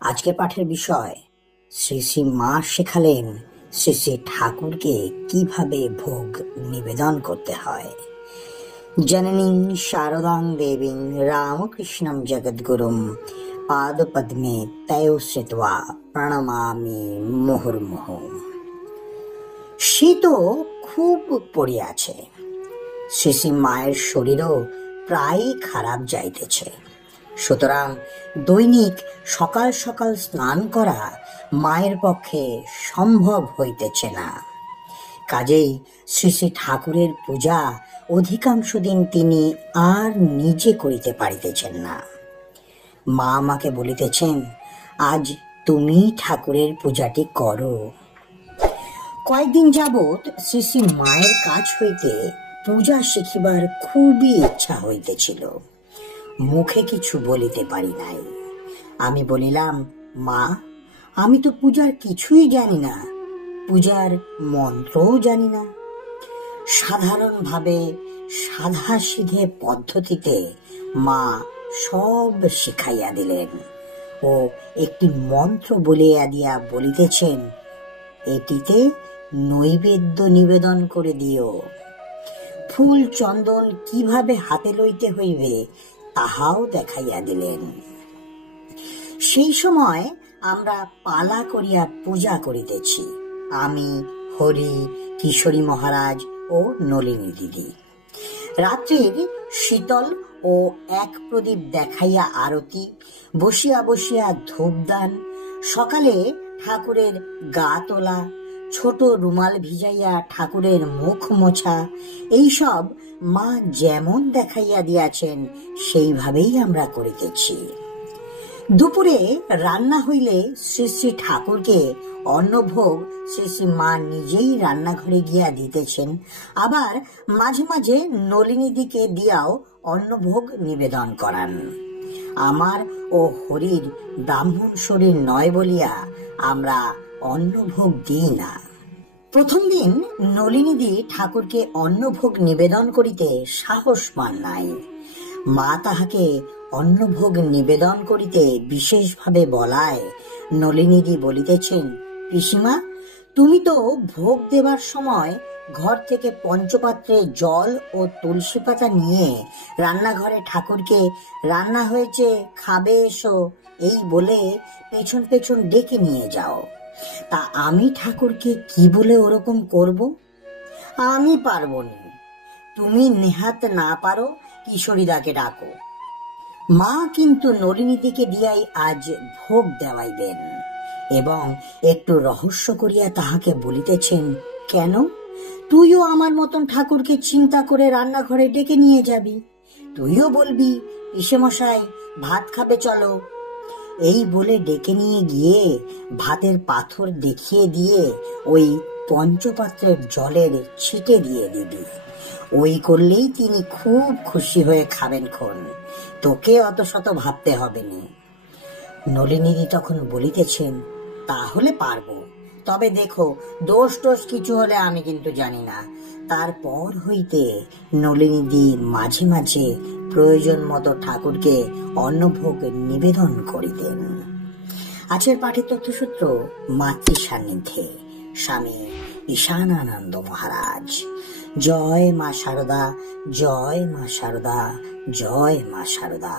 আজকে পাঠের বিষয় শ্রী শ্রী মা শেখালেন শ্রী শ্রী ঠাকুরকে কিভাবে ভোগ নিবেদন করতে হয়। জননীং শারদাং দেবীং রামকৃষ্ণম জগদ্গুরুম পাদপদ্মে তয়ো শ্রিত্বা প্রণমামি মুহুর্মুহু। শীত খুব পড়িয়াছে, শ্রী শ্রী মায়ের শরীরও প্রায় খারাপ যাইতেছে। সুতরাং দৈনিক সকাল সকাল স্নান করা মায়ের পক্ষে সম্ভব হইতেছে না। কাজেই শ্রী শ্রী ঠাকুরের পূজা অধিকাংশ দিন তিনি আর নিজে করিতে পারিতেছেন না। মা আমাকে বলিতেছেন, আজ তুমি ঠাকুরের পূজাটি করো। কয়েকদিন যাবৎ শ্রী শ্রী মায়ের কাছ হইতে পূজা শিখিবার খুবই ইচ্ছা হইতেছিল, মুখে কিছু বলিতে পারি নাই। আমি বলিলাম, মা, আমি তো পূজার কিছুই জানি না, পূজার মন্ত্রও জানি না। সাধারণভাবে সাধা সিধে পদ্ধতিতে মা সব শিখাইয়া দিলেন ও একটি মন্ত্র বলিয়া দিয়া বলিতেছেন, এটিতে নৈবেদ্য নিবেদন করে দিও। ফুল চন্দন কিভাবে হাতে লইতে হইবে তাহাও দেখাইয়া দিলেন। সেই সময় আমরা পালা করিয়া পূজা করিতেছি, আমি, হরি, কিশোরী মহারাজ ও নলিনী দিদি। রাত্রির শীতল ও এক প্রদীপ দেখাইয়া আরতি, বসিয়া বসিয়া ধূপদান, সকালে ঠাকুরের গা তোলা, ছোট রুমাল ভিজাইয়া ঠাকুরের মুখ মোছা, এইসব মা যেমন দেখাইয়া দিয়াছেন সেইভাবেই আমরা করিতেছি। দুপুরে রান্না হইলে শ্রী শ্রী ঠাকুরকে অন্নভোগ শ্রী শ্রী মা নিজেই রান্নাঘরে গিয়া দিতেছেন, আবার মাঝে মাঝে নলিনীদিকে দিয়াও অন্নভোগ নিবেদন করান। আমার ও হরির ব্রাহ্মণ শরীর নয় বলিয়া আমরা অন্নভোগ দিই না। প্রথম দিন নলিনীদি ঠাকুরকে অন্নভোগ নিবেদন করিতে সাহস পান নাই। মা তাহাকে অন্নভোগ নিবেদন করিতে বিশেষভাবে বলায় নলিনীদি বলিতেছেন, পিসিমা, তুমি তো ভোগ দেবার সময় ঘর থেকে পঞ্চপাত্রে জল ও তুলসী পাতা নিয়ে রান্নাঘরে ঠাকুরকে রান্না হয়েছে, খাবে এসো, এই বলে পেছন পেছন ডেকে নিয়ে যাও। তা আমি ঠাকুরকে কি বলে ওরকম করব? আমি পারব না। তুমি নেহাত না পারো, কিশোরীদাকে ডাকো। মা কিন্তু নলিনীদিকে দিয়াই আজ ভোগ দেওয়াইবেন এবং একটু রহস্য করিয়া তাহাকে বলিতেছেন, কেন? তুইও আমার মতন ঠাকুরকে চিন্তা করে রান্নাঘরে ডেকে নিয়ে যাবি, তুইও বলবি, পিসেমশাই ভাত খাবে চলো। এই বলে ডেকে নিয়ে গিয়ে ভাতের পাথর দেখিয়ে দিয়ে ওই পঞ্চপাত্রের জলের ছিটে দিয়ে দিবি। ওই করলেই তিনি খুব খুশি হয়ে খাবেন খন, তোকে অত শত ভাবতে হবে না। নলিনীদি তখন বলিতেছেন, তাহলে পারবো, তবে দেখো দোষ টোষ কিছু হলে আমি কিন্তু জানি না। তারপর হইতে নলিনীদি মাঝে মাঝে প্রয়োজন মতো ঠাকুরকে অন্নভোগ নিবেদন করিতেন। আজকের পাঠের তথ্যসূত্র মাতৃ সান্নিধ্যে স্বামী ঈশানানন্দ মহারাজ। জয় মা শারদা, জয় মা শারদা, জয় মা শারদা।